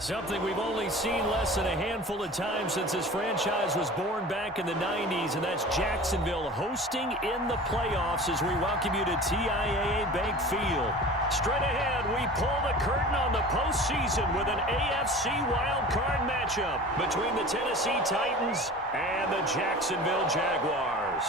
Something we've only seen less than a handful of times since this franchise was born back in the 90s, and that's Jacksonville hosting in the playoffs as we welcome you to TIAA Bank Field. Straight ahead, we pull the curtain on the postseason with an AFC wildcard matchup between the Tennessee Titans and the Jacksonville Jaguars.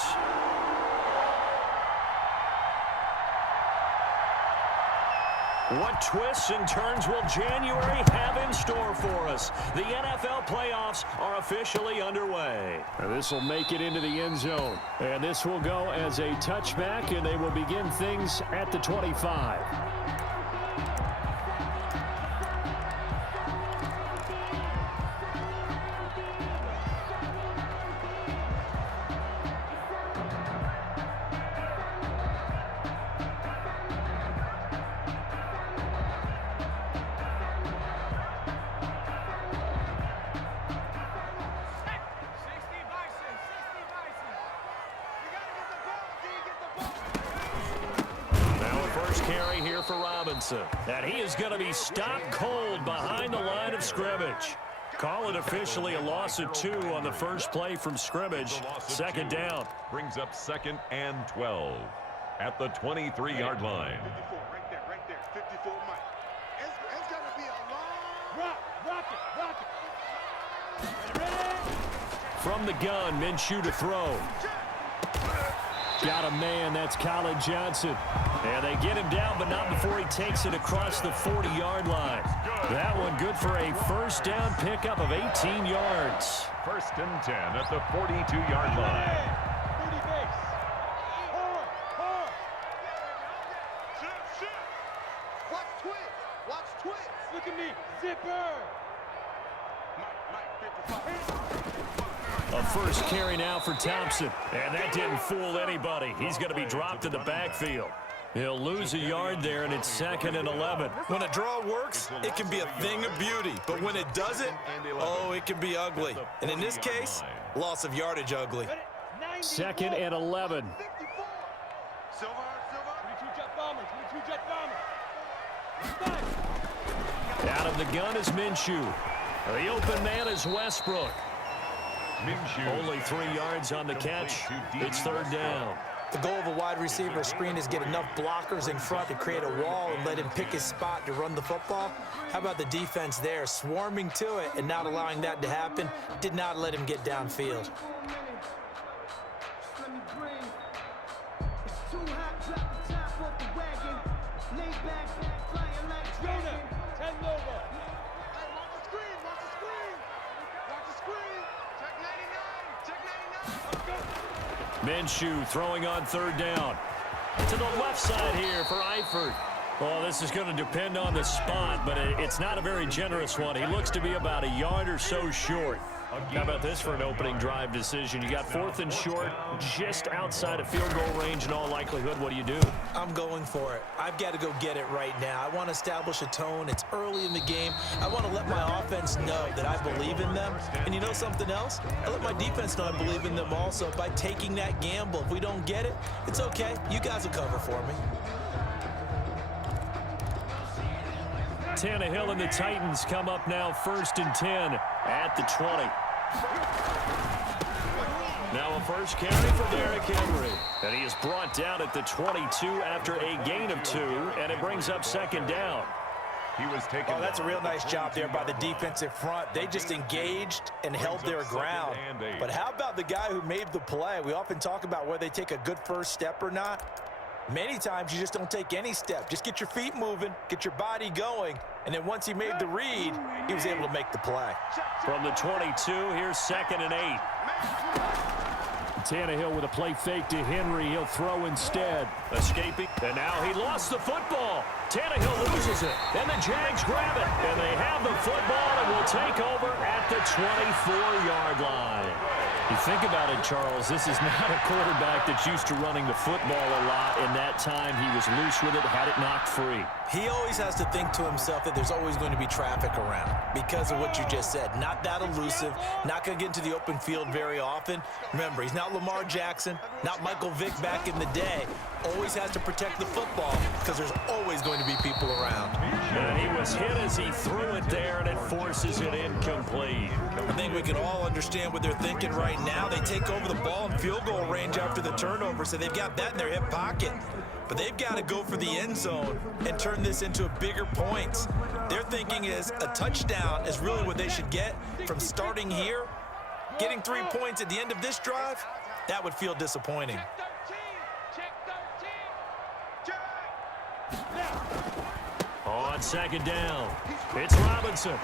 What twists and turns will January have in store for us? The NFL playoffs are officially underway. This will make it into the end zone. And this will go as a touchback, and they will begin things at the 25. Carry here for Robinson. And he is going to be stopped cold behind the line of scrimmage. Call it officially a loss of 2 on the first play from scrimmage. Second down. Brings up 2nd and 12 at the 23-yard line. 54, right there, 54 Mike. It's going to be a long rocket. From the gun, Minshew to throw. Got a man, that's Colin Johnson. And they get him down, but not before he takes it across the 40-yard line. That one good for a first down pickup of 18 yards. 1st and 10 at the 42-yard line. Watch twist. Look at me, zipper. A first carry now for Thompson. And that didn't fool anybody. He's going to be dropped in the backfield. He'll lose a yard there, and it's 2nd and 11. When a draw works, it can be a thing of beauty. But when it doesn't, oh, it can be ugly. And in this case, loss of yardage ugly. 2nd and 11. Silver. 22 jet bombers. Out of the gun is Minshew. The open man is Westbrook. Only 3 yards on the catch. It's 3rd down. The goal of a wide receiver screen is get enough blockers in front to create a wall and let him pick his spot to run the football. How about the defense there, swarming to it and not allowing that to happen? Did not let him get downfield. Minshew throwing on 3rd down. To the left side here for Eifert. Well, this is going to depend on the spot, but it's not a very generous one. He looks to be about a yard or so short. How about this for an opening drive decision? You got 4th and short, just outside of field goal range in all likelihood. What do you do? I'm going for it. I've got to go get it right now. I want to establish a tone. It's early in the game. I want to let my offense know that I believe in them. And you know something else? I let my defense know I believe in them also by taking that gamble. If we don't get it, it's okay. You guys will cover for me. Tannehill and the Titans come up now 1st and 10 at the 20. Now a first carry for Derrick Henry. And he is brought down at the 22 after a gain of 2, and it brings up 2nd down. He was taken. Oh, that's a real nice job there by the defensive front. They just engaged and held their ground. But how about the guy who made the play? We often talk about whether they take a good first step or not. Many times you just don't take any step. Just get your feet moving, get your body going, and then once he made the read, he was able to make the play. From the 22, here's 2nd and 8. Tannehill with a play fake to Henry. He'll throw instead. Escaping, and now he lost the football. Tannehill loses it, and the Jags grab it. And they have the football and will take over at the 24-yard line. You think about it, Charles, this is not a quarterback that's used to running the football a lot, and that time he was loose with it, had it knocked free. He always has to think to himself that there's always going to be traffic around because of what you just said. Not that elusive, not going to get into the open field very often. Remember, he's not Lamar Jackson, not Michael Vick back in the day, always has to protect the football because there's always going to be people around. And he was hit as he threw it there, and it forces it incomplete. I think we can all understand what they're thinking right now. They take over the ball in field goal range after the turnover, so they've got that in their hip pocket. But they've got to go for the end zone and turn this into a bigger points. Their thinking is a touchdown is really what they should get from starting here. Getting 3 points at the end of this drive, that would feel disappointing. Check 13. On second down, it's Robinson.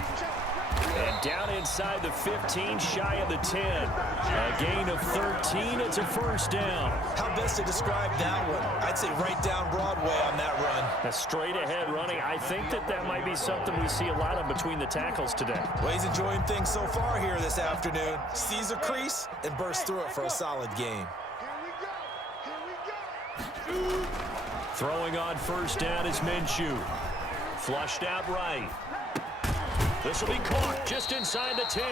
And down inside the 15, shy of the 10. A gain of 13, it's a first down. How best to describe that one? I'd say right down Broadway on that run. A straight ahead running. I think that might be something we see a lot of between the tackles today. Well, he's enjoying things so far here this afternoon. Sees a crease and bursts through it for a solid game. Throwing on first down is Minshew. Flushed out right. This will be caught just inside the 10.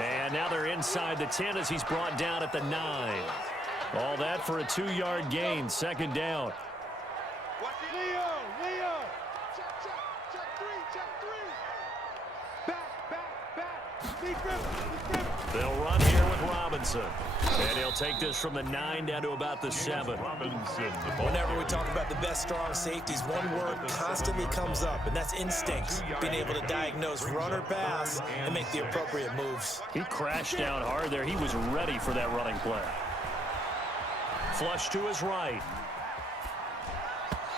And now they're inside the 10 as he's brought down at the 9. All that for a 2-yard gain, second down. Leo. Check 3. Back. They'll run here with Robinson. And he'll take this from the 9 down to about the 7. Whenever we talk about the best strong safeties, one word constantly comes up, and that's instincts. Being able to diagnose run or pass and make the appropriate moves. He crashed down hard there. He was ready for that running play. Flush to his right.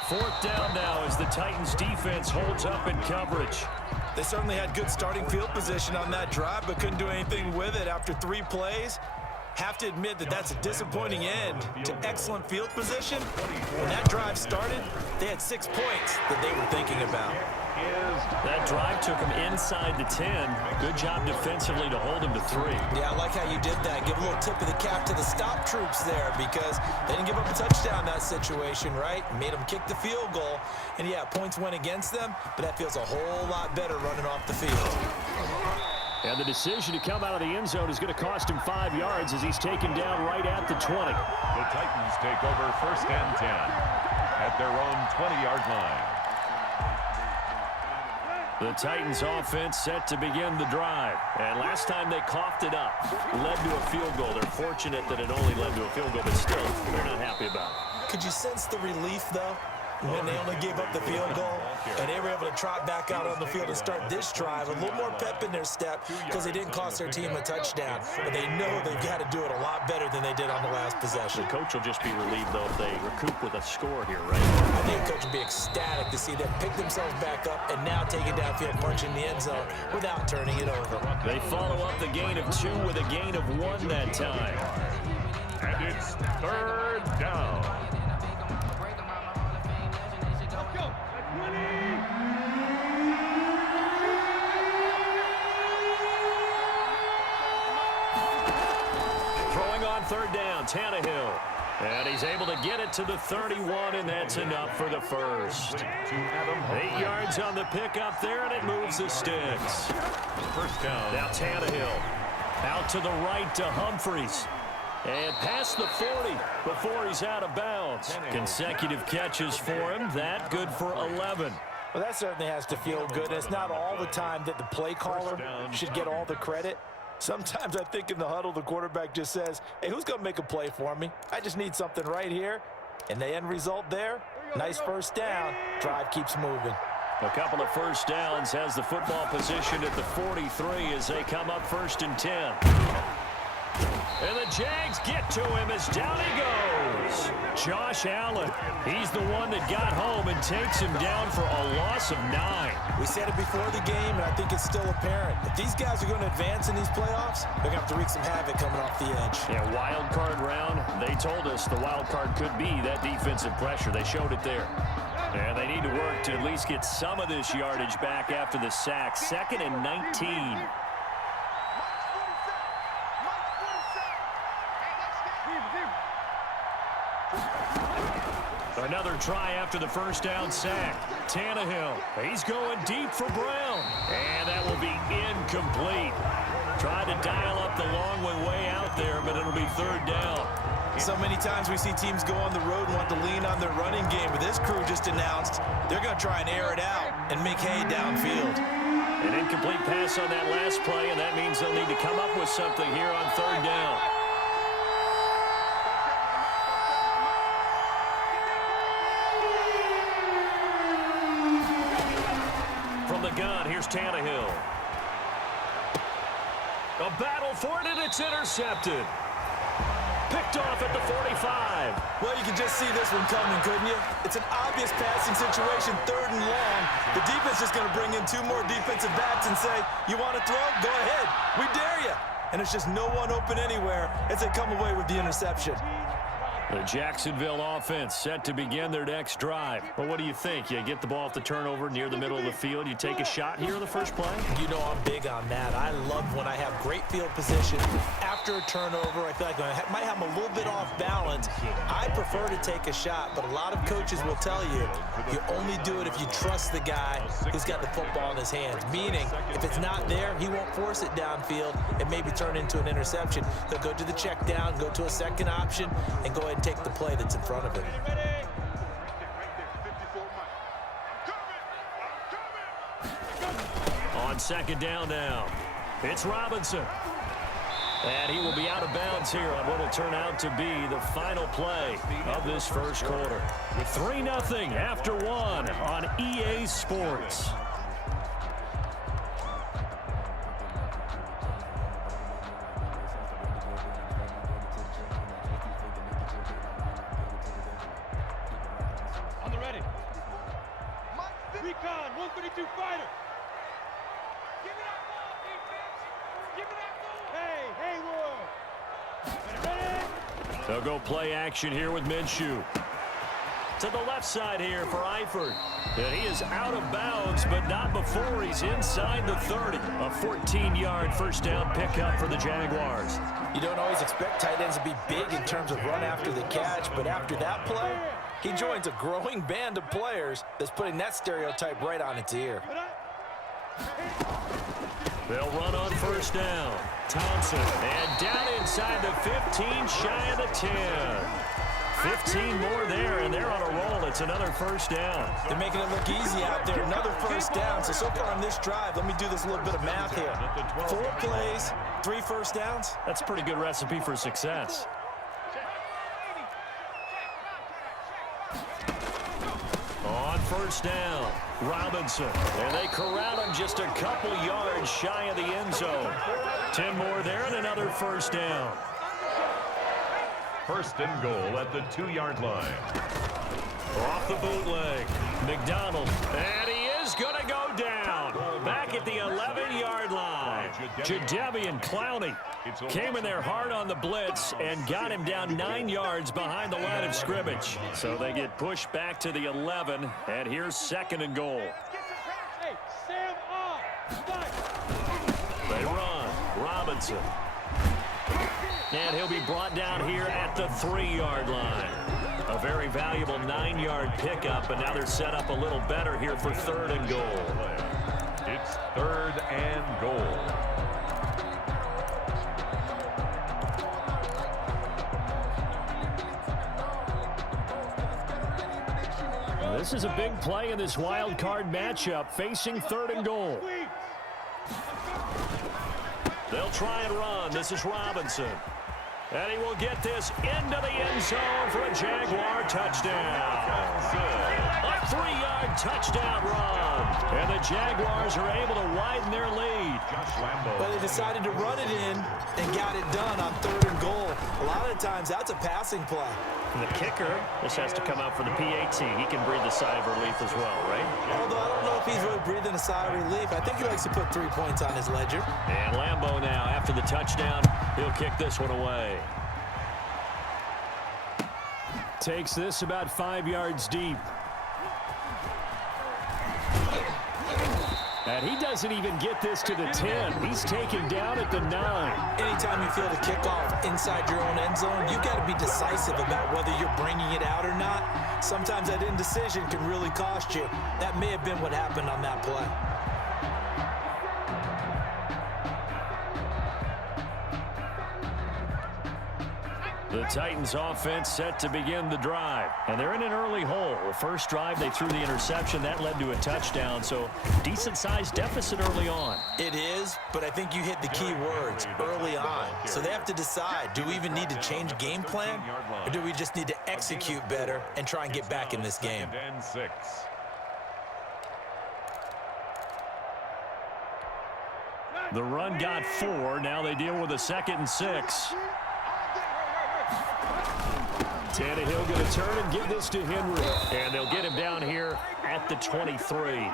Fourth down now as the Titans defense holds up in coverage. They certainly had good starting field position on that drive, but couldn't do anything with it after 3 plays. Have to admit that that's a disappointing end to excellent field position. When that drive started, they had 6 points that they were thinking about. That drive took him inside the 10. Good job defensively to hold him to 3. Yeah, I like how you did that. Give a little tip of the cap to the stop troops there because they didn't give up a touchdown in that situation, right? Made them kick the field goal. And, yeah, points went against them, but that feels a whole lot better running off the field. And the decision to come out of the end zone is going to cost him 5 yards as he's taken down right at the 20. The Titans take over first and 10 at their own 20-yard line. The Titans offense set to begin the drive. And last time they coughed it up, led to a field goal. They're fortunate that it only led to a field goal, but still, they're not happy about it. Could you sense the relief, though, when they only gave up the field goal and they were able to trot back out on the field and start this drive? A little more pep in their step because they didn't cost their team a touchdown. But they know they've got to do it a lot better than they did on the last possession. The coach will just be relieved, though, if they recoup with a score here, right? I think the coach would be ecstatic to see them pick themselves back up and now take it downfield, punch in the end zone without turning it over. They follow up the gain of 2 with a gain of 1 that time. And it's third down. Go. 20. Throwing on third down, Tannehill. And he's able to get it to the 31, and that's enough for the first. 8 yards on the pickup there, and it moves the sticks. First down. Now Tannehill out to the right to Humphries. And past the 40 before he's out of bounds. Consecutive catches for him. That good for 11. Well, that certainly has to feel good. It's not all the time that the play caller should get all the credit. Sometimes I think in the huddle, the quarterback just says, hey, who's going to make a play for me? I just need something right here. And the end result there, nice first down. Drive keeps moving. A couple of first downs has the football positioned at the 43 as they come up first and 10. And the Jags get to him as down he goes. Josh Allen, he's the one that got home and takes him down for a loss of 9. We said it before the game, and I think it's still apparent. If these guys are going to advance in these playoffs, they're going to have to wreak some havoc coming off the edge. Yeah, wild card round. They told us the wild card could be that defensive pressure. They showed it there. And they need to work to at least get some of this yardage back after the sack. 2nd and 19. Another try after the first down sack. Tannehill, he's going deep for Brown. And that will be incomplete. Tried to dial up the long one way out there, but it'll be third down. So many times we see teams go on the road and want to lean on their running game, but this crew just announced they're going to try and air it out and make hay downfield. An incomplete pass on that last play, and that means they'll need to come up with something here on third down. From the gun, here's Tannehill. A battle for it, and it's intercepted. Picked off at the 45. Well, you can just see this one coming, couldn't you? It's an obvious passing situation, third and long. The defense is going to bring in two more defensive backs and say, you want to throw? Go ahead. We dare you. And it's just no one open anywhere as they come away with the interception. The Jacksonville offense set to begin their next drive. Well, what do you think? You get the ball off the turnover near the middle of the field. You take a shot here in the first play? You know I'm big on that. I love when I have great field position. After a turnover, I feel like I might have them a little bit off balance. I prefer to take a shot, but a lot of coaches will tell you, you only do it if you trust the guy who's got the football in his hands. Meaning, if it's not there, he won't force it downfield and maybe turn into an interception. He'll go to the check down, go to a second option, and go ahead and take the play that's in front of him. On second down now, it's Robinson. And he will be out of bounds here on what will turn out to be the final play of this first quarter. 3-0 after one on EA Sports. On the ready. Recon, 132 fighter. Give me that ball, defense. Give me that ball. Hey, Haywood. Ready? They'll go play action here with Minshew. To the left side here for Eifert. And he is out of bounds, but not before he's inside the 30. A 14-yard first down pickup for the Jaguars. You don't always expect tight ends to be big in terms of run after the catch, but after that play, he joins a growing band of players that's putting that stereotype right on its ear. They'll run on first down. Thompson, and down inside the 15, shy of the 10. 15 more there, and they're on a roll. It's another first down. They're making it look easy out there. Another first down. So far on this drive, let me do this little bit of math here. 4 plays, 3 first downs. That's a pretty good recipe for success. On first down, Robinson. And they corral him just a couple yards shy of the end zone. 10 more there and another first down. First and goal at the 2-yard line. Off the bootleg, McDonald. And he is going to go down. Back at the 11-yard line. Jadeveon Clowney came in there hard on the blitz and got him down 9 yards behind the line of scrimmage. So they get pushed back to the 11, and here's second and goal. Hey, Sam They run. Robinson. And he'll be brought down here at the 3-yard line. A very valuable 9-yard pickup, and now they're set up a little better here for third and goal. It's third and goal. This is a big play in this wild card matchup, facing third and goal. They'll try and run. This is Robinson. And he will get this into the end zone for a Jaguar touchdown. A 3-yard touchdown run. And the Jaguars are able to widen their lead. But they decided to run it in and got it done on third and goal. A lot of times that's a passing play. And the kicker, this has to come out for the PAT. He can breathe a sigh of relief as well, right? Although I don't know if he's really breathing a sigh of relief. I think he likes to put 3 points on his ledger. And Lambeau now, after the touchdown, he'll kick this one away. Takes this about 5 yards deep. And he doesn't even get this to the 10. He's taken down at the 9. Anytime you feel the kickoff inside your own end zone, you've got to be decisive about whether you're bringing it out or not. Sometimes that indecision can really cost you. That may have been what happened on that play. The Titans offense set to begin the drive. And they're in an early hole. The first drive, they threw the interception. That led to a touchdown. So decent-sized deficit early on. It is, but I think you hit the key words, early on. So they have to decide, do we even need to change game plan? Or do we just need to execute better and try and get back in this game? The run got 4. Now they deal with a 2nd and 6. Tannehill going to turn and give this to Henry. And they'll get him down here at the 23.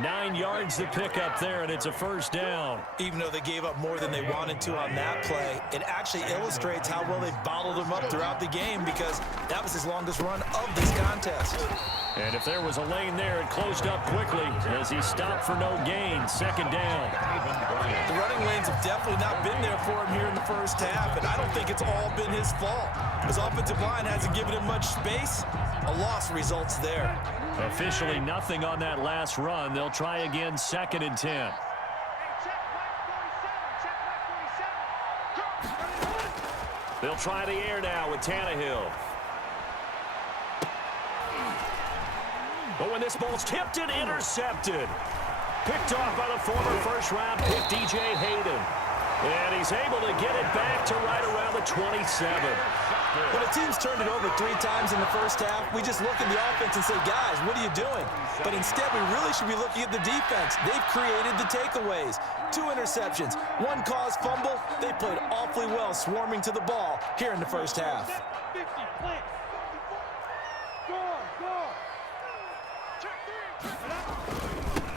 9 yards to pick up there, and it's a first down. Even though they gave up more than they wanted to on that play, it actually illustrates how well they bottled him up throughout the game because that was his longest run of this contest. And if there was a lane there, it closed up quickly as he stopped for no gain. 2nd down. The running lanes have definitely not been there for him here in the first half, and I don't think it's all been his fault. His offensive line hasn't given him much space. A loss results there. Officially nothing on that last run. They'll try again, 2nd and 10. They'll try the air now with Tannehill. But when this ball's tipped and intercepted. Picked off by the former first-round pick, DJ Hayden. And he's able to get it back to right around the 27. When a team's turned it over 3 times in the first half, we just look at the offense and say, guys, what are you doing? But instead, we really should be looking at the defense. They've created the takeaways. 2 interceptions, 1 caused fumble. They played awfully well swarming to the ball here in the first half. 50, plant. Score.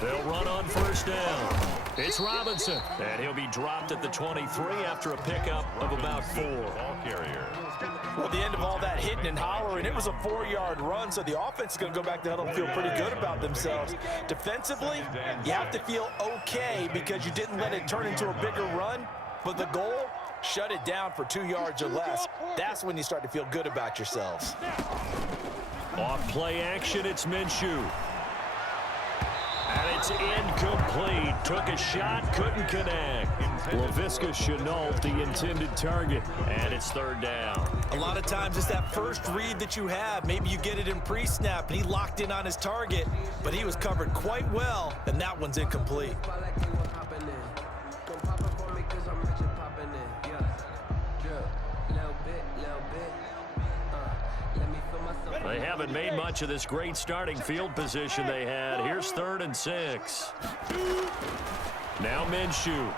They'll run on first down. It's Robinson, and he'll be dropped at the 23 after a pickup of about 4. Ball carrier. Well, at the end of all that hitting and hollering, it was a 4-yard run, so the offense is going to go back to huddle and feel pretty good about themselves. Defensively, you have to feel okay because you didn't let it turn into a bigger run, but the goal, shut it down for 2 yards or less. That's when you start to feel good about yourselves. Off play action, it's Minshew. And it's incomplete. Took a shot, couldn't connect. Laviska Shenault, the intended target, and it's 3rd down. A lot of times it's that first read that you have. Maybe you get it in pre-snap, and he locked in on his target, but he was covered quite well, and that one's incomplete. They haven't made much of this great starting field position they had. Here's 3rd and 6. Now Minshew.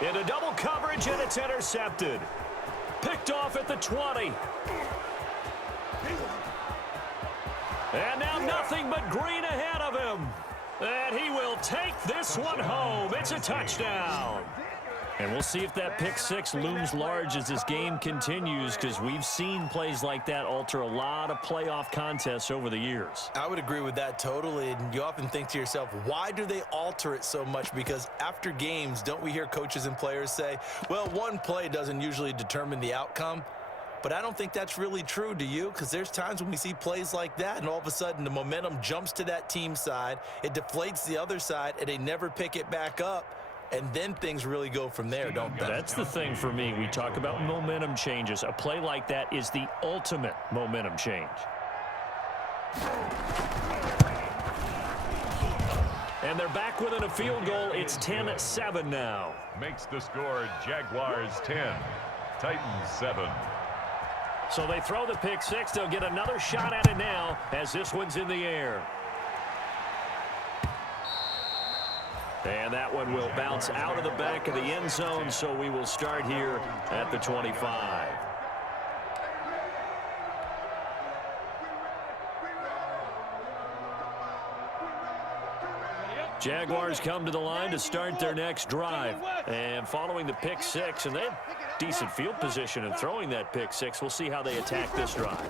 Into double coverage, and it's intercepted. Picked off at the 20. And now nothing but green ahead of him. And he will take this one home. It's a touchdown. And we'll see if that pick 6 looms large as this game continues, because we've seen plays like that alter a lot of playoff contests over the years. I would agree with that totally, and you often think to yourself, why do they alter it so much? Because after games, don't we hear coaches and players say, well, one play doesn't usually determine the outcome? But I don't think that's really true, do you? Because there's times when we see plays like that, and all of a sudden the momentum jumps to that team side, it deflates the other side, and they never pick it back up. And then things really go from there, don't they? That's the thing for me. We talk about momentum changes. A play like that is the ultimate momentum change. And they're back within a field goal. It's 10-7 now. Makes the score Jaguars 10, Titans 7. So they throw the pick 6. They'll get another shot at it now as this one's in the air. And that one will bounce out of the back of the end zone, so we will start here at the 25. Jaguars come to the line to start their next drive. And following the pick 6, and they had decent field position in throwing that pick 6. We'll see how they attack this drive.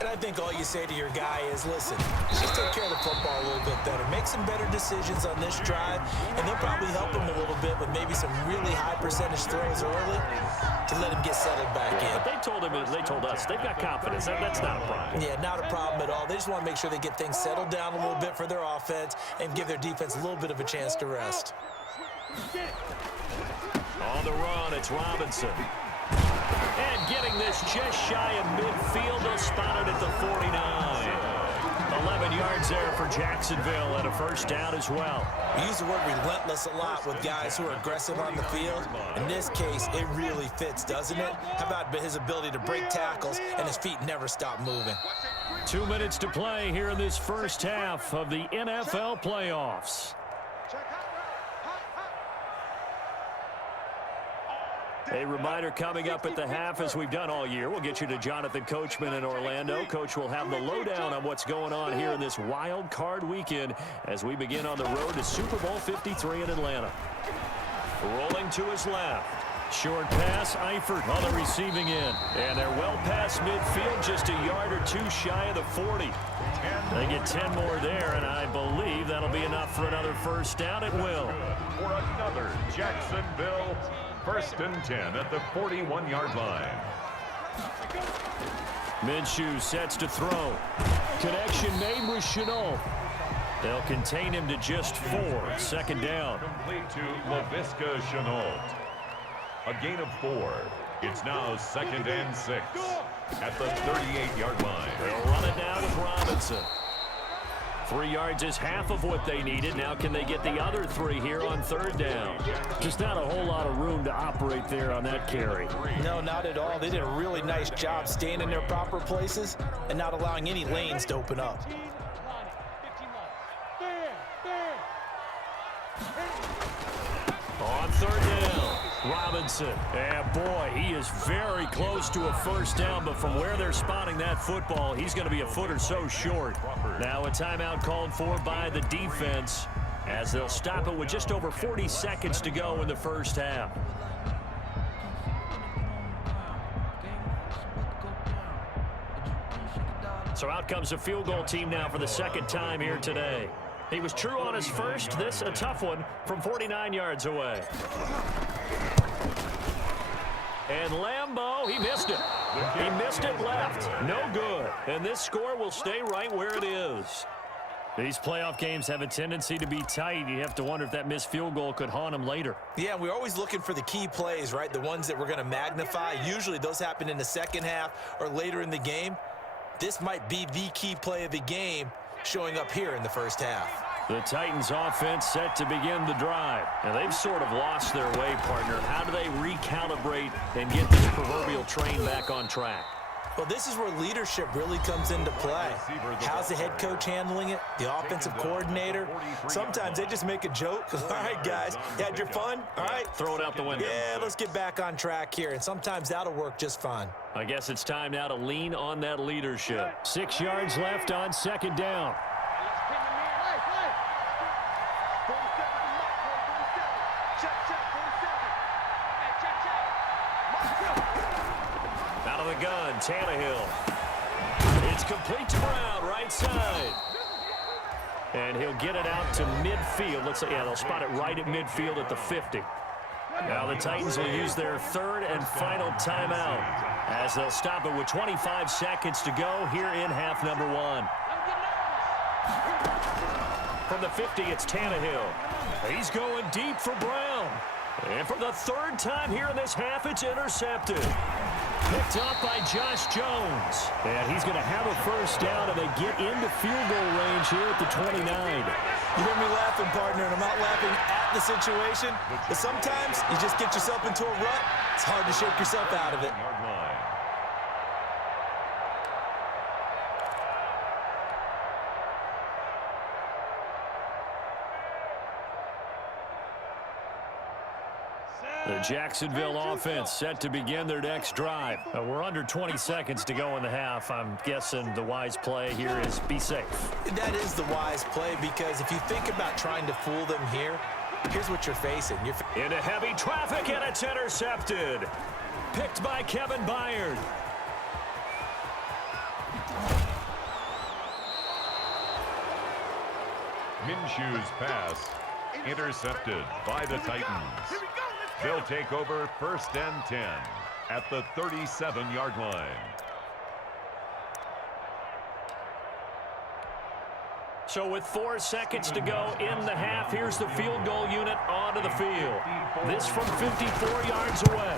And I think all you say to your guy is, listen, just take care of the football a little bit better. Make some better decisions on this drive, and they'll probably help him a little bit with maybe some really high percentage throws early to let him get settled back in. But they told us they've got confidence. That's not a problem. Yeah, not a problem at all. They just want to make sure they get things settled down a little bit for their offense and give their defense a little bit of a chance to rest. On the run, it's Robinson. And getting this just shy of midfield, they'll spot it at the 49. 11 yards there for Jacksonville and a first down as well. We use the word relentless a lot with guys who are aggressive on the field. In this case, it really fits, doesn't it? How about his ability to break tackles and his feet never stop moving? 2 minutes to play here in this first half of the NFL playoffs. A reminder coming up at the half, as we've done all year. We'll get you to Jonathan Coachman in Orlando. Coach will have the lowdown on what's going on here in this wild card weekend as we begin on the road to Super Bowl 53 in Atlanta. Rolling to his left. Short pass, Eifert on the receiving end. And they're well past midfield, just a yard or two shy of the 40. They get 10 more there, and I believe that'll be enough for another first down. It will. For another Jacksonville first and 10 at the 41-yard line. Minshew sets to throw. Connection made with Chenault. They'll contain him to just 4. Second down. Complete to LaVisca Chenault. A gain of 4. It's now 2nd and 6 at the 38-yard line. They'll run it down with Robinson. 3 yards is half of what they needed. Now can they get the other 3 here on third down? Just not a whole lot of room to operate there on that carry. No, not at all. They did a really nice job staying in their proper places and not allowing any lanes to open up. On third down, Robinson. And boy, he is very close to a first down, but from where they're spotting that football, he's going to be a foot or so short. Now a timeout called for by the defense as they'll stop it with just over 40 seconds to go in the first half. So out comes the field goal team now for the second time here today. He was true on his first. This a tough one from 49 yards away. And Lambeau, he missed it. He missed it left. No good. And this score will stay right where it is. These playoff games have a tendency to be tight. You have to wonder if that missed field goal could haunt them later. Yeah, we're always looking for the key plays, right? The ones that we're going to magnify. Usually those happen in the second half or later in the game. This might be the key play of the game showing up here in the first half. The Titans offense set to begin the drive. And they've sort of lost their way, partner. How do they recalibrate and get this proverbial train back on track? Well, this is where leadership really comes into play. How's the head coach handling it? The offensive coordinator? Sometimes they just make a joke. All right, guys, you had your fun? All right. Throw it out the window. Yeah, let's get back on track here. And sometimes that'll work just fine. I guess it's time now to lean on that leadership. 6 yards left on second down. Out of the gun, Tannehill. It's complete to Brown, right side. And he'll get it out to midfield. Let's say, yeah, they'll spot it right at midfield at the 50. Now the Titans will use their third and final timeout as they'll stop it with 25 seconds to go here in half number 1. From the 50, it's Tannehill. He's going deep for Brown. And for the third time here in this half, it's intercepted. Picked up by Josh Jones. And he's going to have a first down, and they get into field goal range here at the 29. You hear me laughing, partner, and I'm not laughing at the situation. But sometimes you just get yourself into a rut. It's hard to shake yourself out of it. The Jacksonville offense set to begin their next drive. We're under 20 seconds to go in the half. I'm guessing the wise play here is be safe. That is the wise play, because if you think about trying to fool them here, here's what you're facing. Into heavy traffic, and it's intercepted. Picked by Kevin Byard. Minshew's pass intercepted by the Titans. They'll take over first and 10 at the 37-yard line. So with 4 seconds to go in the half, here's the field goal unit onto the field. This from 54 yards away.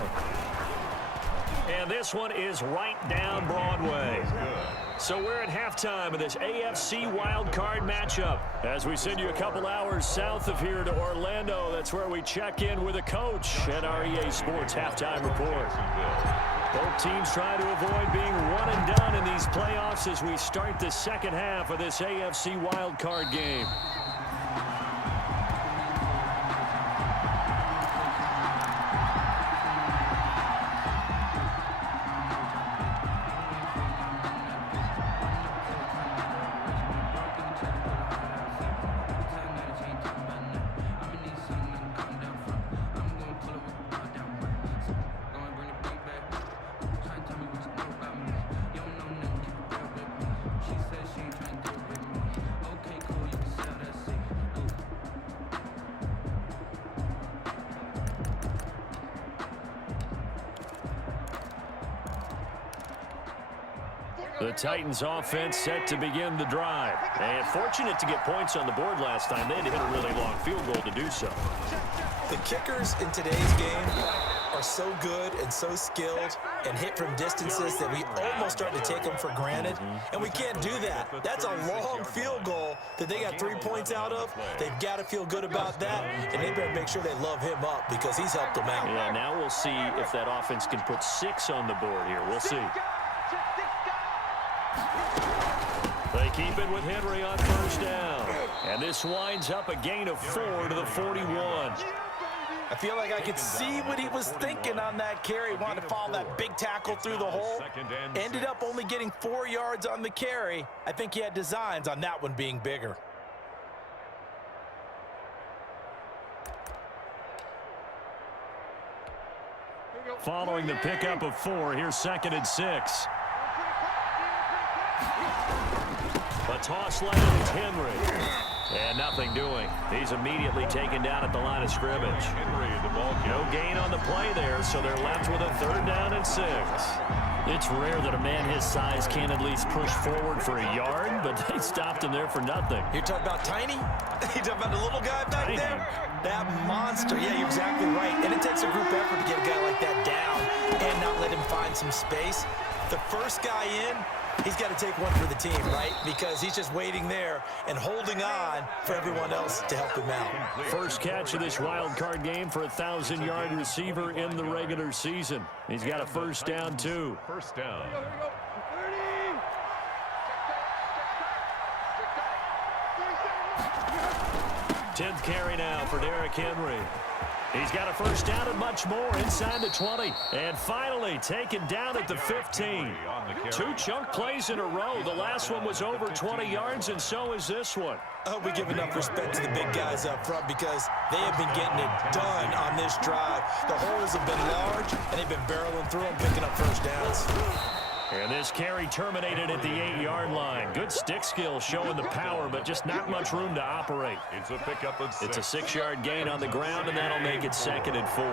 And this one is right down Broadway. So we're at halftime of this AFC wildcard matchup. As we send you a couple hours south of here to Orlando, that's where we check in with a coach at our EA Sports Halftime Report. Both teams try to avoid being one and done in these playoffs as we start the second half of this AFC wildcard game. The Titans offense set to begin the drive. And fortunate to get points on the board last time. They had to hit a really long field goal to do so. The kickers in today's game are so good and so skilled and hit from distances that we almost start to take them for granted. And we can't do that. That's a long field goal that they got 3 points out of. They've got to feel good about that. And they better make sure they love him up because he's helped them out. Yeah, now we'll see if that offense can put 6 on the board here. We'll see. They keep it with Henry on first down. And this winds up a gain of 4 to the 41. I feel like I could see what he was thinking on that carry. Wanted to follow that big tackle through the hole. Ended up only getting 4 yards on the carry. I think he had designs on that one being bigger. Following the pickup of 4, here's 2nd and 6. A toss left to Henry. And nothing doing. He's immediately taken down at the line of scrimmage. No gain on the play there, so they're left with a 3rd down and 6. It's rare that a man his size can at least push forward for a yard, but they stopped him there for nothing. You're talking about Tiny? You're talking about the little guy back there? That monster. Yeah, you're exactly right. And it takes a group effort to get a guy like that down and not let him find some space. The first guy in, he's got to take one for the team, right? Because he's just waiting there and holding on for everyone else to help him out. First catch of this wild card game for a 1,000-yard receiver in the regular season. He's got a 1st down, too. First down. 10th carry now for Derrick Henry. He's got a 1st down and much more inside the 20. And finally taken down at the 15. 2 chunk plays in a row. The last one was over 20 yards, and so is this one. I hope we give enough respect to the big guys up front because they have been getting it done on this drive. The holes have been large, and they've been barreling through them, picking up 1st downs. And this carry terminated at the 8-yard line. Good stick skill showing the power, but just not much room to operate. It's a pickup of 6. It's a 6-yard gain on the ground, and that'll make it 2nd and 4.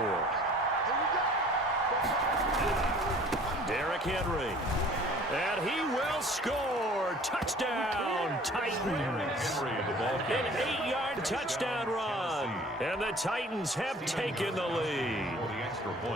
Derrick Henry. And he will score. Touchdown, Titans. An 8-yard touchdown run. And the Titans have taken the lead.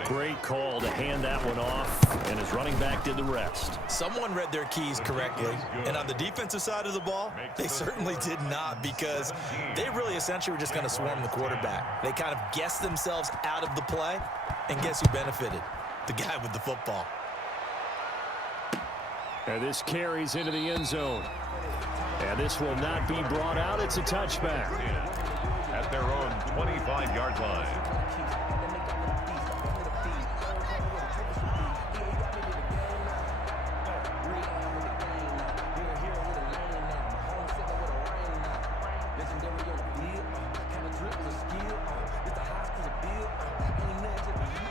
Great call to hand that one off, and his running back did the rest. Someone read their keys correctly, and on the defensive side of the ball, they certainly did not because they really essentially were just going to swarm the quarterback. They kind of guessed themselves out of the play, and guess who benefited? The guy with the football. And this carries into the end zone. And this will not be brought out. It's a touchback. At their own 25-yard line.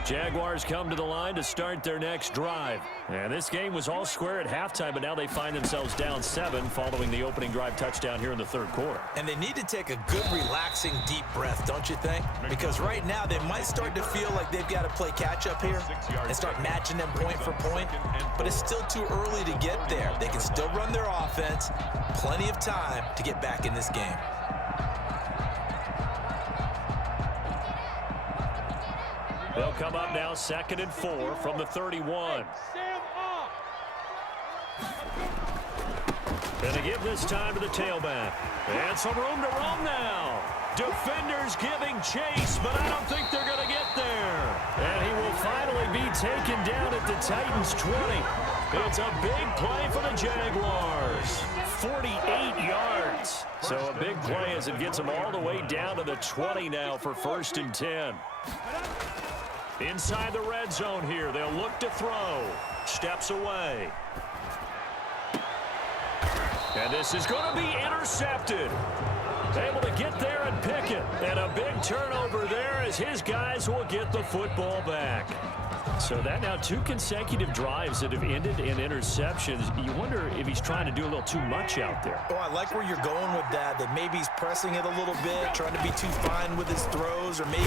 Jaguars come to the line to start their next drive. And this game was all square at halftime, but now they find themselves down 7 following the opening drive touchdown here in the 3rd quarter. And they need to take a good, relaxing, deep breath, don't you think? Because right now they might start to feel like they've got to play catch-up here and start matching them point for point. But it's still too early to get there. They can still run their offense. Plenty of time to get back in this game. They'll come up now 2nd and 4 from the 31. Sam off. Gonna give this time to the tailback. And some room to roam now. Defenders giving chase, but I don't think they're going to get there. And he will finally be taken down at the Titans' 20. It's a big play for the Jaguars. 48 yards. So a big play as it gets them all the way down to the 20 now for 1st and 10. Inside the red zone here. They'll look to throw. Steps away. And this is going to be intercepted. Able to get there and pick it. And a big turnover there as his guys will get the football back. So that now 2 consecutive drives that have ended in interceptions. You wonder if he's trying to do a little too much out there. Oh, I like where you're going with that maybe he's pressing it a little bit, trying to be too fine with his throws, or maybe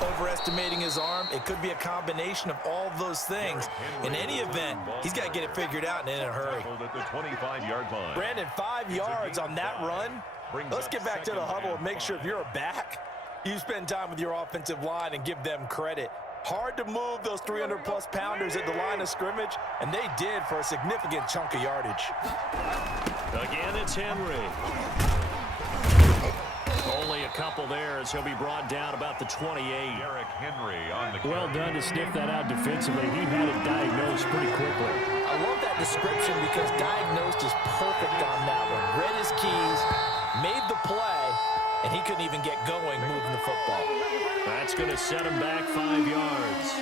overestimating his arm. It could be a combination of all of those things. In any event, he's got to get it figured out and in a hurry. At the 25-yard line. Brandon, 5 yards on that run. Let's get back to the huddle and make sure if you're a back, you spend time with your offensive line and give them credit. Hard to move those 300-plus pounders at the line of scrimmage, and they did for a significant chunk of yardage. Again, it's Henry. Only a couple there as he'll be brought down about the 28. Derrick Henry on the Well done to sniff that out defensively. He had it diagnosed pretty quickly. I love that description because diagnosed is perfect on that one. Read his keys, made the play, and he couldn't even get going moving the football. That's going to set him back 5 yards.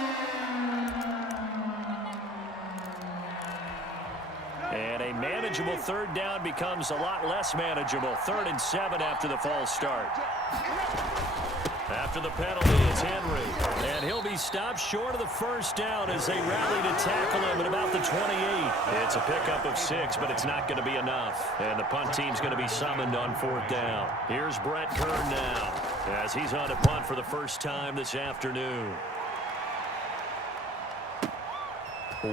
And a manageable 3rd down becomes a lot less manageable. 3rd and 7 after the false start. After the penalty, it's Henry. And he'll be stopped short of the 1st down as they rally to tackle him at about the 28. It's a pickup of 6, but it's not going to be enough. And the punt team's going to be summoned on 4th down. Here's Brett Kern now as he's on to punt for the first time this afternoon.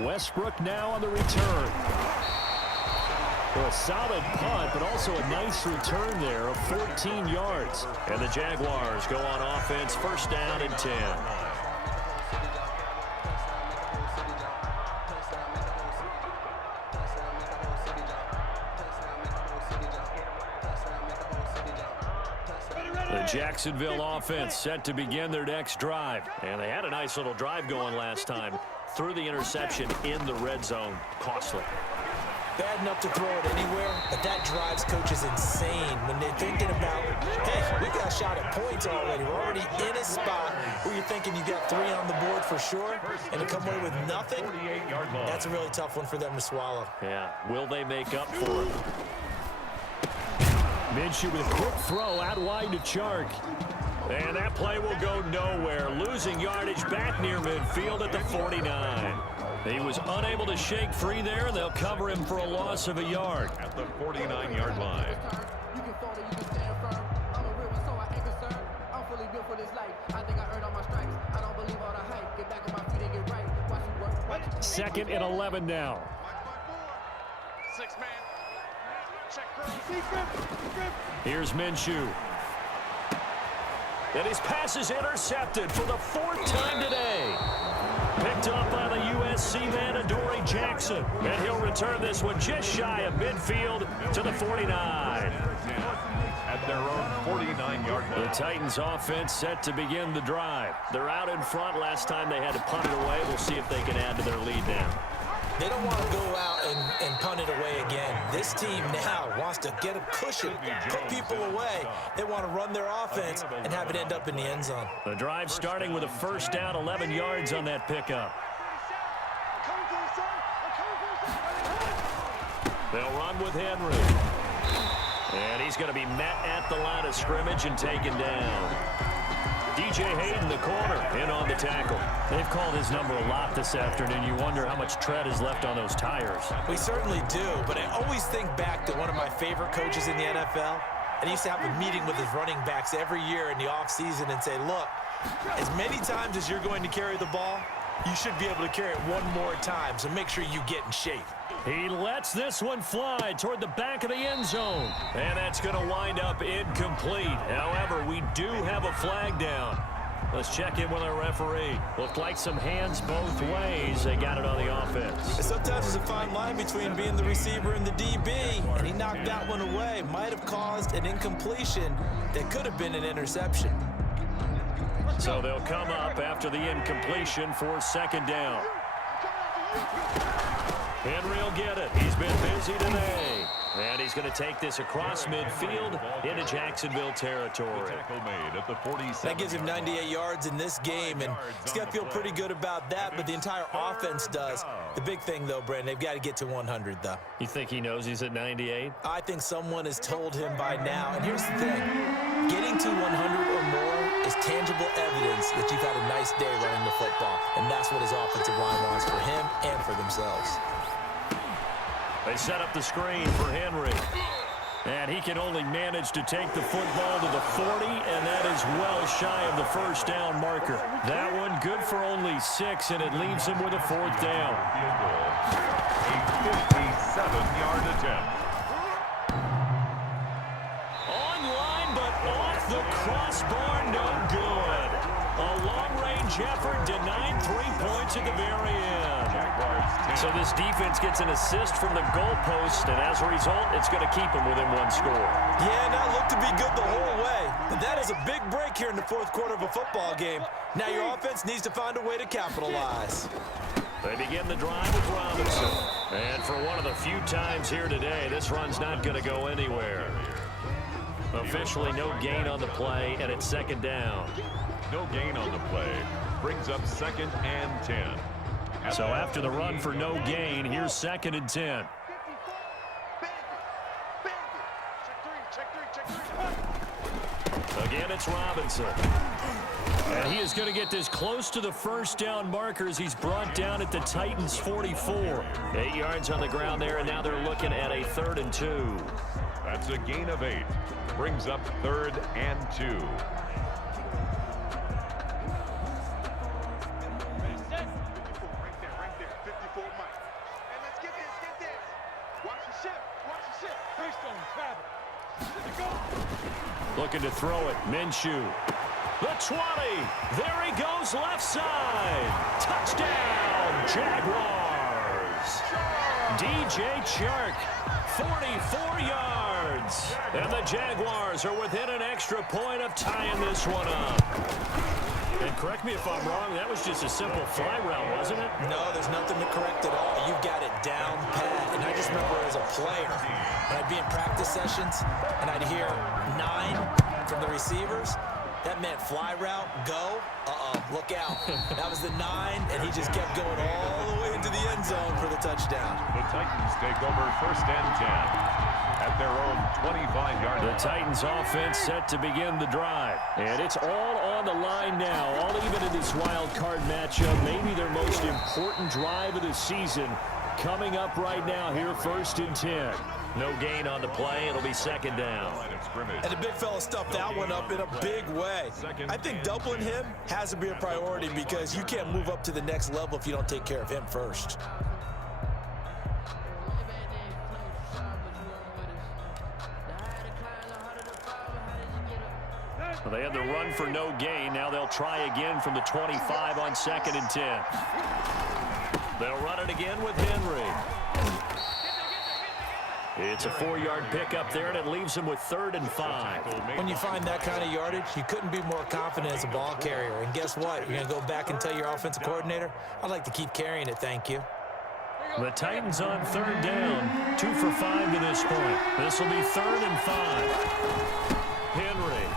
Westbrook now on the return. For a solid punt, but also a nice return there of 14 yards. And the Jaguars go on offense, 1st down and 10. The Jacksonville offense set to begin their next drive. And they had a nice little drive going last time. Threw the interception in the red zone. Costly. Bad enough to throw it anywhere, but that drives coaches insane when they're thinking about, hey, we got a shot at points already. We're already in a spot where you're thinking you got 3 on the board for sure, and to come away with nothing, that's a really tough one for them to swallow. Yeah, will they make up for it? Minshew with a quick throw out wide to Chark. And that play will go nowhere. Losing yardage back near midfield at the 49. He was unable to shake free there, and they'll cover him for a loss of a yard. At the 49-yard line. You can fall or you can stand firm. I'm a real one, so I ain't concerned. I'm fully built for this life. I think I earned all my stripes. I don't believe all the hype. Get back on my feet and get right. Watch you work. Watch you. 2nd and 11 now. 6-man. Check. Here's Minshew. And his pass is intercepted for the 4th time today. Picked up by the USC man, Adoree Jackson. And he'll return this one just shy of midfield to the 49. At their own 49-yard line. The Titans offense set to begin the drive. They're out in front. Last time they had to punt it away. We'll see if they can add to their lead now. They don't want to go out and punt it away again. This team now wants to get a cushion, put people away. They want to run their offense and have it end up in the end zone. The drive starting with a 1st down, 11 yards on that pickup. They'll run with Henry. And he's going to be met at the line of scrimmage and taken down. DJ Hayden, the corner, in on the tackle. They've called his number a lot this afternoon. You wonder how much tread is left on those tires. We certainly do, but I always think back to one of my favorite coaches in the NFL. And he used to have a meeting with his running backs every year in the offseason and say, look, as many times as you're going to carry the ball, you should be able to carry it one more time, so make sure you get in shape. He lets this one fly toward the back of the end zone. And that's going to wind up incomplete. However, we do have a flag down. Let's check in with our referee. Looked like some hands both ways. They got it on the offense. Sometimes there's a fine line between being the receiver and the DB, and he knocked that one away. Might have caused an incompletion that could have been an interception. So they'll come up after the incompletion for second down. Henry will get it. He's been busy today. And he's going to take this across midfield into Jacksonville territory. That gives him 98 yards in this game, and he's got to feel pretty good about that, but the entire offense does. The big thing, though, Brandon, they've got to get to 100, though. You think he knows he's at 98? I think someone has told him by now. And here's the thing. Getting to 100 or more is tangible evidence that you've had a nice day running the football, and that's what his offensive line wants for him and for themselves. They set up the screen for Henry. And he can only manage to take the football to the 40, and that is well shy of the first down marker. That one good for only 6, and it leaves him with a 4th down. A 57-yard attempt. Online, but off the crossbar, no good. A long-range effort denied 3 points at the very end. So this defense gets an assist from the goalpost, and as a result, it's going to keep them within 1 score. Yeah, and that looked to be good the whole way. But that is a big break here in the 4th quarter of a football game. Now your offense needs to find a way to capitalize. They begin the drive with Robinson. And for one of the few times here today, this run's not going to go anywhere. Officially no gain on the play, and it's second down. No gain on the play. Brings up 2nd and 10. So after the run for no gain, here's 2nd and 10. Again, it's Robinson. And he is going to get this close to the first down marker as he's brought down at the Titans' 44. 8 yards on the ground there, and now they're looking at a 3rd and 2. That's a gain of 8. Brings up 3rd and 2. Looking to throw it. Minshew. The 20. There he goes, left side. Touchdown, Jaguars. DJ Chark, 44 yards. And the Jaguars are within an extra point of tying this one up. And correct me if I'm wrong, that was just a simple fly route, wasn't it? No, there's nothing to correct at all. You've got it down pat. And I just remember as a player, when I'd be in practice sessions and I'd hear 9 from the receivers, that meant fly route, go, look out. That was the 9, and he just kept going all the way into the end zone for the touchdown. The Titans take over 1st and 10 at their own 25-yard line. The Titans offense set to begin the drive. And it's all on the line now, all even in this wild card matchup. Maybe their most important drive of the season coming up right now here, 1st and 10. No gain on the play. It'll be 2nd down. And the big fella stuffed that one up in a big way. I think doubling him has to be a priority because you can't move up to the next level if you don't take care of him first. Well, they had the run for no gain. Now they'll try again from the 25 on 2nd and 10. They'll run it again with Henry. It's a 4-yard pickup there, and it leaves him with 3rd and 5. When you find that kind of yardage, you couldn't be more confident as a ball carrier. And guess what? You're going to go back and tell your offensive coordinator, I'd like to keep carrying it, thank you. The Titans on 3rd down, 2 for 5 to this point. This will be 3rd and 5. Henry.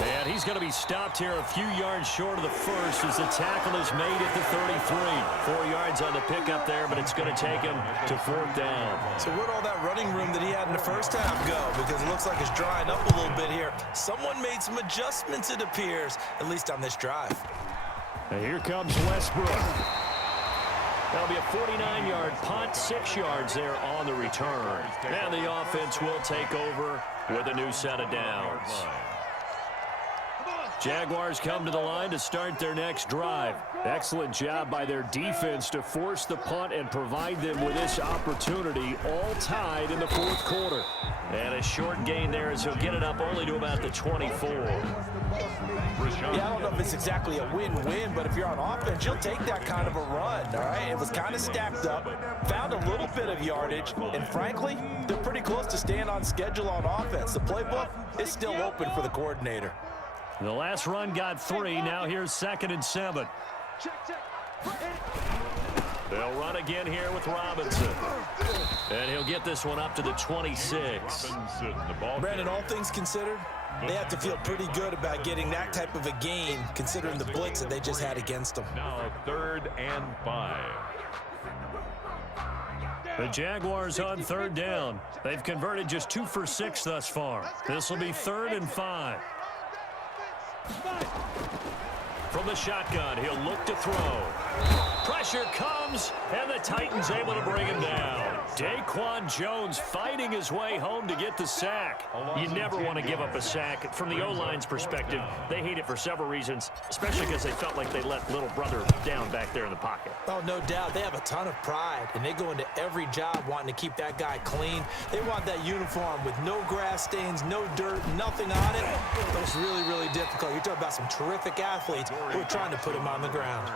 And he's going to be stopped here a few yards short of the first as the tackle is made at the 33. 4 yards on the pickup there, but it's going to take him to 4th down. So where'd all that running room that he had in the first half go? Because it looks like it's drying up a little bit here. Someone made some adjustments, it appears, at least on this drive. And here comes Westbrook. That'll be a 49-yard punt, 6 yards there on the return. And the offense will take over with a new set of downs. Jaguars come to the line to start their next drive. Excellent job by their defense to force the punt and provide them with this opportunity, all tied in the fourth quarter. And a short gain there as he'll get it up only to about the 24. Yeah, I don't know if it's exactly a win-win, but if you're on offense, you'll take that kind of a run, all right? It was kind of stacked up, found a little bit of yardage, and frankly, they're pretty close to staying on schedule on offense. The playbook is still open for the coordinator. The last run got 3. Now here's 2nd and 7. They'll run again here with Robinson. And he'll get this one up to the 26. Brandon, all things considered, they have to feel pretty good about getting that type of a gain, considering the blitz that they just had against them. Now 3rd and 5. The Jaguars on 3rd down. They've converted just 2 for 6 thus far. This will be 3rd and 5. From the shotgun, he'll look to throw. Pressure comes, and the Titans able to bring him down. Daquan Jones fighting his way home to get the sack. You never want to give up a sack. From the O-line's perspective, they hate it for several reasons, especially because they felt like they let little brother down back there in the pocket. Oh, no doubt. They have a ton of pride, and they go into every job wanting to keep that guy clean. They want that uniform with no grass stains, no dirt, nothing on it. But it's really, really difficult. You're talking about some terrific athletes who are trying to put him on the ground.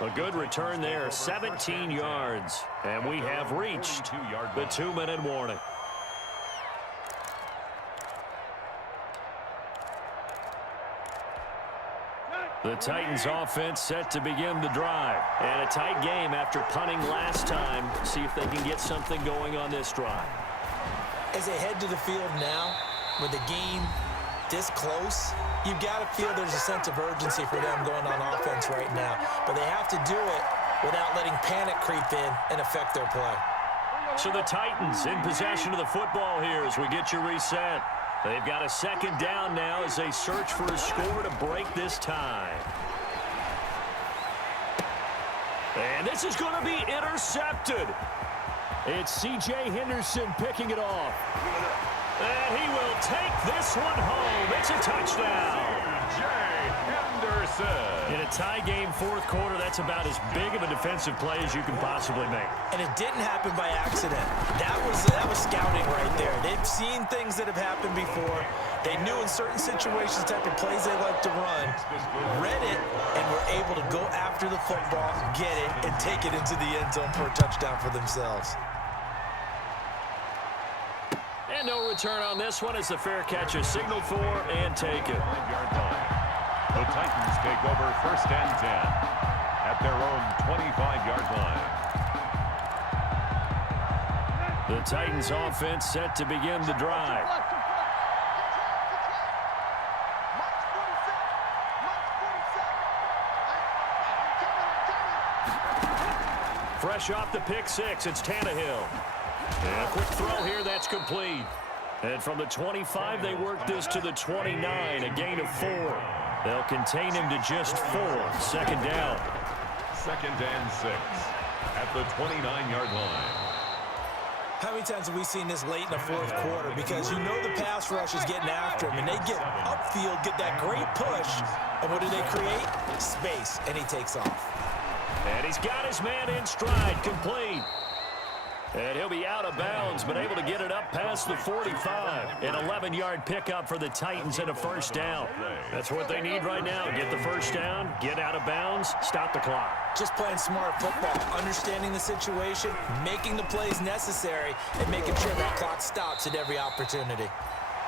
A good return there, 17 yards. And we have reached the 2-minute warning. The Titans offense set to begin the drive. And a tight game after punting last time. See if they can get something going on this drive. As they head to the field now, with the game this close, you've got to feel there's a sense of urgency for them going on offense right now. But they have to do it without letting panic creep in and affect their play. So the Titans in possession of the football here as we get you reset. They've got a 2nd down now as they search for a score to break this tie. And this is going to be intercepted. It's C.J. Henderson picking it off. And he will take this one home. It's a touchdown. C.J. Henderson. In a tie game, 4th quarter, that's about as big of a defensive play as you can possibly make. And it didn't happen by accident. That was scouting right there. They've seen things that have happened before. They knew in certain situations the type of plays they like to run, read it, and were able to go after the football, get it, and take it into the end zone for a touchdown for themselves. And no return on this one as the fair catch is signaled for and taken. 5-yard line. The Titans take over 1st and 10 at their own 25-yard line. The Titans offense set to begin the drive. Fresh off the pick 6, it's Tannehill. And a quick throw here, that's complete. And from the 25, they work this to the 29, a gain of 4. They'll contain him to just 4. 2nd down. 2nd and 6 at the 29-yard line. How many times have we seen this late in the 4th quarter? Because you know the pass rush is getting after him, and they get upfield, get that great push, and what do they create? Space, and he takes off. And he's got his man in stride, complete. And he'll be out of bounds, but able to get it up past the 45. An 11-yard pickup for the Titans and a 1st down. That's what they need right now. Get the 1st down, get out of bounds, stop the clock. Just playing smart football, understanding the situation, making the plays necessary, and making sure that clock stops at every opportunity.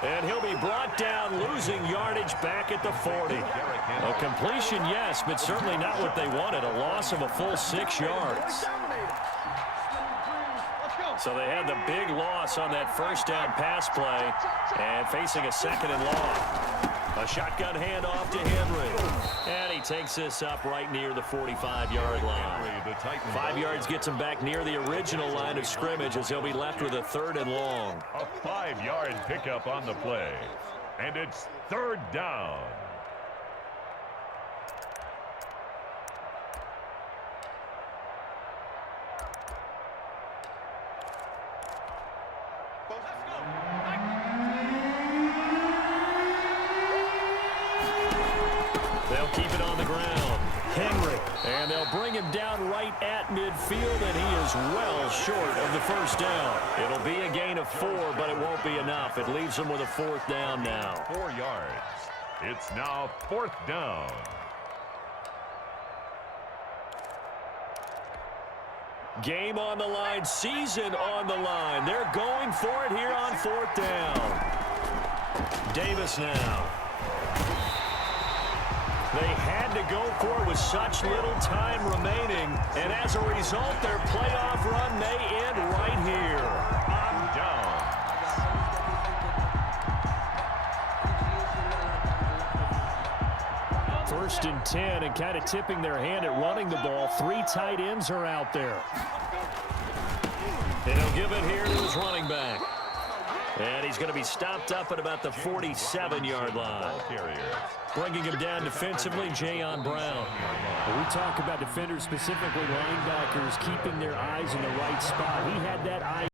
And he'll be brought down, losing yardage back at the 40. A completion, yes, but certainly not what they wanted. A loss of a full 6 yards. So they had the big loss on that 1st down pass play and facing a 2nd and long. A shotgun handoff to Henry. And he takes this up right near the 45-yard line. 5 yards gets him back near the original line of scrimmage as he'll be left with a 3rd and long. A 5-yard pickup on the play. And it's 3rd down. keep it on the ground. Henry. And they'll bring him down right at midfield, and he is well short of the first down. It'll be a gain of 4, but it won't be enough. It leaves him with a 4th down now. 4 yards. It's now 4th down. Game on the line, season on the line. They're going for it here on 4th down. Davis now. They had to go for it with such little time remaining, and as a result, their playoff run may end right here. On down. First and 10, and kind of tipping their hand at running the ball. 3 tight ends are out there. And he'll give it here to his running back. And he's going to be stopped up at about the 47-yard line. Bringing him down defensively, Jayon Brown. We talk about defenders, specifically linebackers, keeping their eyes in the right spot. He had that eye